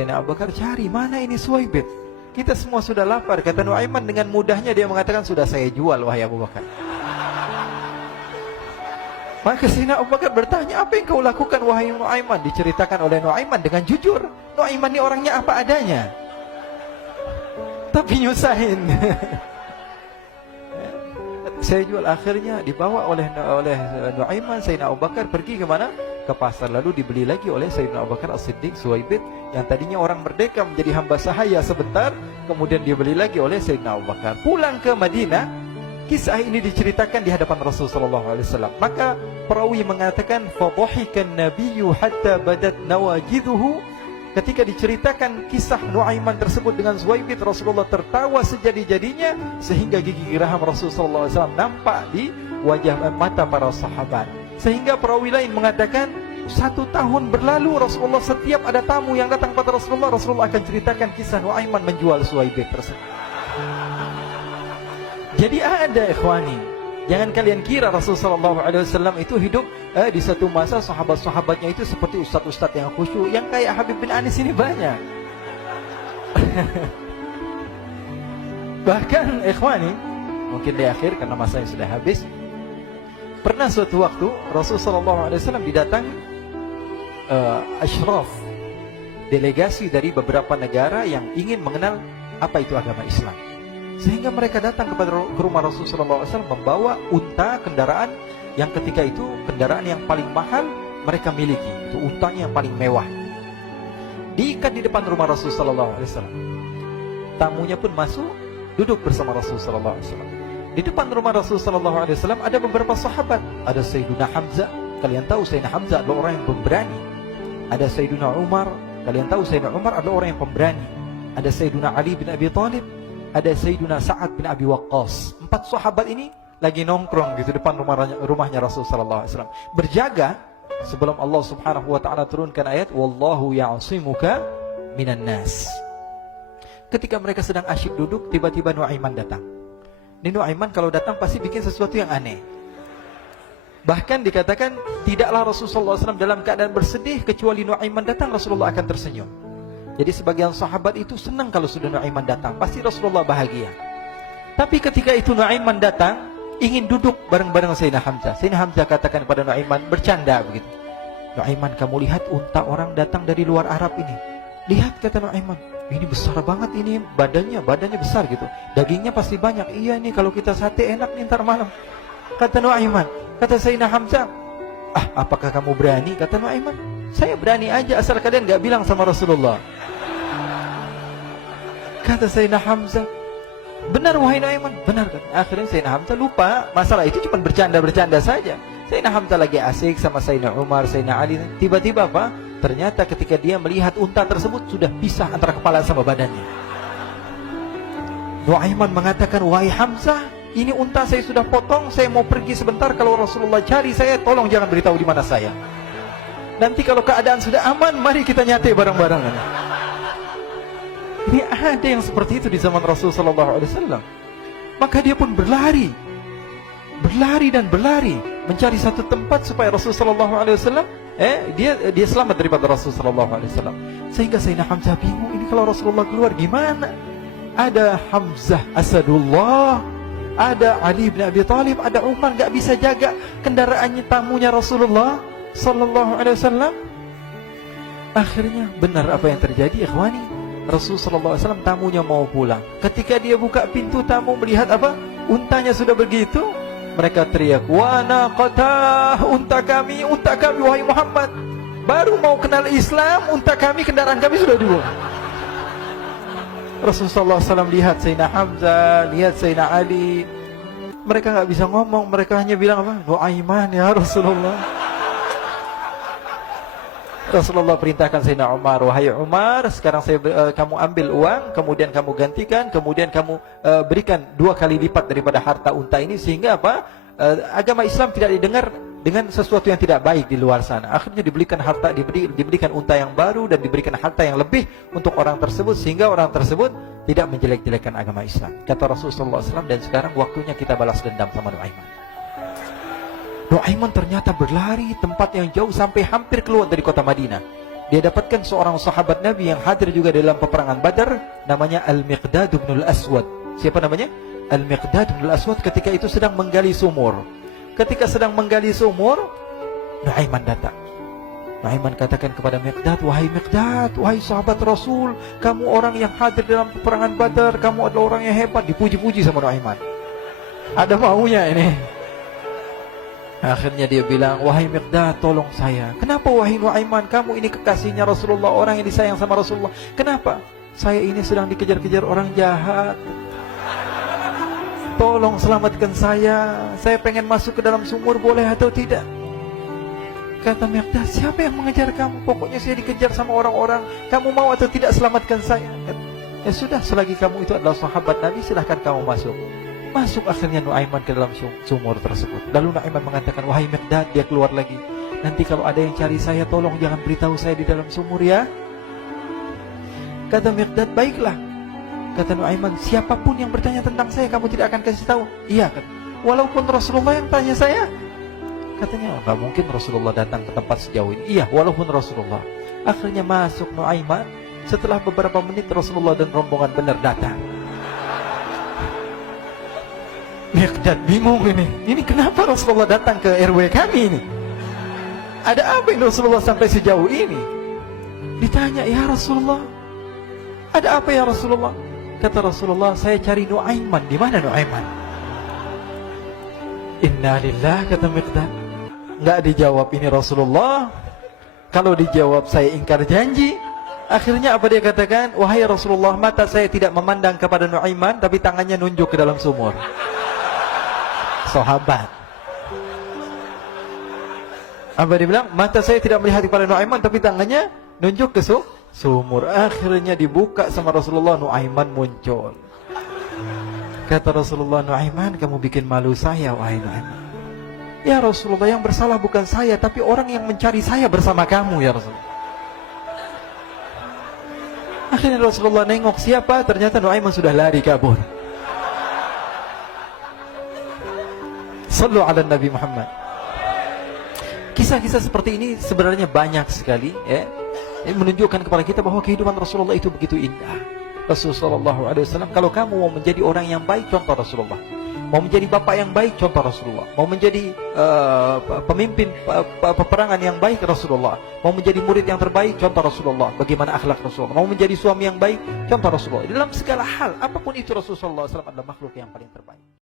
Sayyidina Abu Bakar, cari mana ini Suwaibit. Kita semua sudah lapar. Kata Nuaiman dengan mudahnya dia mengatakan, sudah saya jual wahai Abu Bakar. Maka Sayyidina Abu Bakar bertanya, apa yang kau lakukan wahai Nuaiman? Diceritakan oleh Nuaiman dengan jujur. Nuaiman ini orangnya apa adanya, tapi nyusahin. Saya jual. Akhirnya dibawa oleh Nuaiman, Sayyidina Abu Bakar pergi ke mana? Ke pasar. Lalu dibeli lagi oleh Sayyidina Abu Bakar As-Siddiq Suwaibit, yang tadinya orang merdeka menjadi hamba sahaya sebentar, kemudian dibeli lagi oleh Sayyidina Abu Bakar. Pulang ke Madinah, kisah ini diceritakan di hadapan Rasulullah SAW. Maka perawi mengatakan, fadhahikan nabiyyu hatta badat nawajiduhu. Ketika diceritakan kisah Nuaiman tersebut dengan Suwaibit, Rasulullah tertawa sejadi-jadinya sehingga gigi geraham Rasulullah SAW nampak di wajah mata para sahabat. Sehingga perawi lain mengatakan, 1 tahun berlalu Rasulullah setiap ada tamu yang datang pada Rasulullah akan ceritakan kisah Nuaiman menjual Suwaibit tersebut. Jadi ada ikhwani, jangan kalian kira Rasulullah SAW itu hidup di satu masa sahabat-sahabatnya itu seperti ustadz-ustadz yang khusyuk, yang kayak Habib bin Anis ini banyak. Bahkan ikhwani, mungkin di akhir karena masanya sudah habis, pernah suatu waktu Rasulullah SAW didatangi asyraf, delegasi dari beberapa negara yang ingin mengenal apa itu agama Islam. Sehingga mereka datang ke rumah Rasulullah SAW membawa unta, kendaraan yang ketika itu kendaraan yang paling mahal mereka miliki. Itu untanya yang paling mewah. Diikat di depan rumah Rasulullah SAW. Tamunya pun masuk, duduk bersama Rasulullah SAW. Di depan rumah Rasulullah SAW ada beberapa sahabat. Ada Sayyiduna Hamzah. Kalian tahu Sayyidina Hamzah adalah orang yang pemberani. Ada Sayyiduna Umar. Kalian tahu Sayyidina Umar adalah orang yang pemberani. Ada Sayyiduna Ali bin Abi Thalib. Ada Sayyiduna Sa'ad bin Abi Waqqas. 4 sahabat ini lagi nongkrong gitu depan rumahnya Rasulullah SAW, berjaga sebelum Allah Subhanahu wa taala turunkan ayat wallahu ya'simuka minan nas. Ketika mereka sedang asyik duduk, tiba-tiba Nuaiman datang. Ini Nuaiman kalau datang pasti bikin sesuatu yang aneh. Bahkan dikatakan tidaklah Rasulullah SAW dalam keadaan bersedih, kecuali Nuaiman datang Rasulullah akan tersenyum. Jadi sebagian sahabat itu senang kalau sudah Nuaiman datang, pasti Rasulullah bahagia. Tapi ketika itu Nuaiman datang, ingin duduk bareng-bareng Sayyidina Hamzah. Sayyidina Hamzah katakan kepada Nuaiman, bercanda begitu. Nuaiman, kamu lihat unta orang datang dari luar Arab ini. Lihat, kata Nuaiman, ini besar banget ini, badannya besar gitu. Dagingnya pasti banyak. Iya nih kalau kita sate enak nih ntar malam. Kata Nuaiman. Kata Sayyidina Hamzah, apakah kamu berani? Kata Nuaiman, saya berani aja asal kalian gak bilang sama Rasulullah. Kata Sayyidina Hamzah, benar wahai Nuaiman, benar kan? Akhirnya Sayyidina Hamzah lupa masalah itu, cuma bercanda-bercanda saja. Sayyidina Hamzah lagi asik sama Sayyidina Umar, Sayyidina Ali. Tiba-tiba apa? Ternyata ketika dia melihat unta tersebut sudah pisah antara kepala sama badannya. Nuaiman mengatakan, wahai Hamzah, ini unta saya sudah potong, saya mau pergi sebentar. Kalau Rasulullah cari saya, tolong jangan beritahu di mana saya. Nanti kalau keadaan sudah aman, mari kita nyate bareng-bareng. Ini ada yang seperti itu di zaman Rasulullah SAW. Maka dia pun berlari dan berlari mencari satu tempat supaya Rasulullah SAW dia selamat daripada Rasulullah SAW. Sehingga Sayyidina Hamzah bingung, ini kalau Rasulullah keluar gimana? Ada Hamzah Asadullah, ada Ali bin Abi Thalib, ada Umar, gak bisa jaga kendaraannya tamunya Rasulullah SAW. Akhirnya benar apa yang terjadi, ikhwani. Rasulullah SAW tamunya mau pulang. Ketika dia buka pintu, tamu melihat apa? Untanya sudah begitu. Mereka teriak, wa naqatah, unta kami wahai Muhammad. Baru mau kenal Islam, unta kami, kendaraan kami sudah dibuang. Rasulullah SAW lihat Sayyidina Hamzah, lihat Sayyidina Ali. Mereka gak bisa ngomong, mereka hanya bilang apa? Nuaiman ya Rasulullah. Rasulullah perintahkan Sayyidina Umar, wahai Umar, sekarang kamu ambil uang, kemudian kamu gantikan, kemudian kamu berikan 2 kali lipat daripada harta unta ini, sehingga apa? Agama Islam tidak didengar dengan sesuatu yang tidak baik di luar sana. Akhirnya diberikan harta, diberikan unta yang baru dan diberikan harta yang lebih untuk orang tersebut, sehingga orang tersebut tidak menjelek-jelekan agama Islam. Kata Rasulullah SAW, dan sekarang waktunya kita balas dendam sama Nuaiman. Nuaiman ternyata berlari tempat yang jauh sampai hampir keluar dari kota Madinah. Dia dapatkan seorang sahabat Nabi yang hadir juga dalam peperangan Badar, namanya Al-Miqdad bin Al-Aswad. Siapa namanya? Al-Miqdad bin Al-Aswad ketika itu sedang menggali sumur. Ketika sedang menggali sumur, Nuaiman datang. Nuaiman katakan kepada Miqdad, wahai Miqdad, wahai sahabat Rasul, kamu orang yang hadir dalam peperangan Badar, kamu adalah orang yang hebat. Dipuji-puji sama Nuaiman. Ada maunya ini. Akhirnya dia bilang, wahai Miqdad, tolong saya. Kenapa wahai Nuaiman, kamu ini kekasihnya Rasulullah, orang yang disayang sama Rasulullah. Kenapa? Saya ini sedang dikejar-kejar orang jahat. Tolong selamatkan saya pengen masuk ke dalam sumur, boleh atau tidak? Kata Miqdad, siapa yang mengejar kamu? Pokoknya saya dikejar sama orang-orang. Kamu mau atau tidak selamatkan saya? Ya sudah, selagi kamu itu adalah sahabat Nabi, silahkan kamu masuk. Masuk akhirnya Nuaiman ke dalam sumur tersebut. Lalu Nuaiman mengatakan, wahai Miqdad, dia keluar lagi. Nanti kalau ada yang cari saya, tolong jangan beritahu saya di dalam sumur ya. Kata Miqdad, baiklah. Kata Nuaiman, siapapun yang bertanya tentang saya, kamu tidak akan kasih tahu? Iya, kata. Walaupun Rasulullah yang tanya saya? Katanya, enggak mungkin Rasulullah datang ke tempat sejauh ini. Iya, walaupun Rasulullah. Akhirnya masuk Nuaiman. Setelah beberapa menit Rasulullah dan rombongan benar datang. Miqdad bingung ini. Ini kenapa Rasulullah datang ke RW kami ini? Ada apa yang Rasulullah sampai sejauh ini? Ditanya, ya Rasulullah, ada apa ya Rasulullah? Kata Rasulullah, saya cari Nuaiman. Di mana Nuaiman? Inna lillah, kata Miqdad. Enggak dijawab ini Rasulullah. Kalau dijawab saya ingkar janji. Akhirnya apa dia katakan? Wahai Rasulullah, mata saya tidak memandang kepada Nuaiman, tapi tangannya nunjuk ke dalam sumur. Sahabat. Apa dia bilang? Mata saya tidak melihat kepada Nuaiman, tapi tangannya nunjuk ke sumur. Akhirnya dibuka sama Rasulullah, Nuaiman muncul. Kata Rasulullah, Nuaiman, kamu bikin malu saya, wahai Nuaiman. Ya Rasulullah, yang bersalah bukan saya, tapi orang yang mencari saya bersama kamu, ya Rasulullah. Akhirnya Rasulullah nengok, siapa? Ternyata Nuaiman sudah lari kabur. Sallu ala Nabi Muhammad. Kisah-kisah seperti ini sebenarnya banyak sekali, ya. Ini menunjukkan kepada kita bahwa kehidupan Rasulullah itu begitu indah. Rasulullah SAW, kalau kamu mau menjadi orang yang baik, contoh Rasulullah. Mau menjadi bapak yang baik, contoh Rasulullah. Mau menjadi pemimpin peperangan yang baik, Rasulullah. Mau menjadi murid yang terbaik, contoh Rasulullah. Bagaimana akhlak Rasulullah. Mau menjadi suami yang baik, contoh Rasulullah. Dalam segala hal, apapun itu Rasulullah SAW adalah makhluk yang paling terbaik.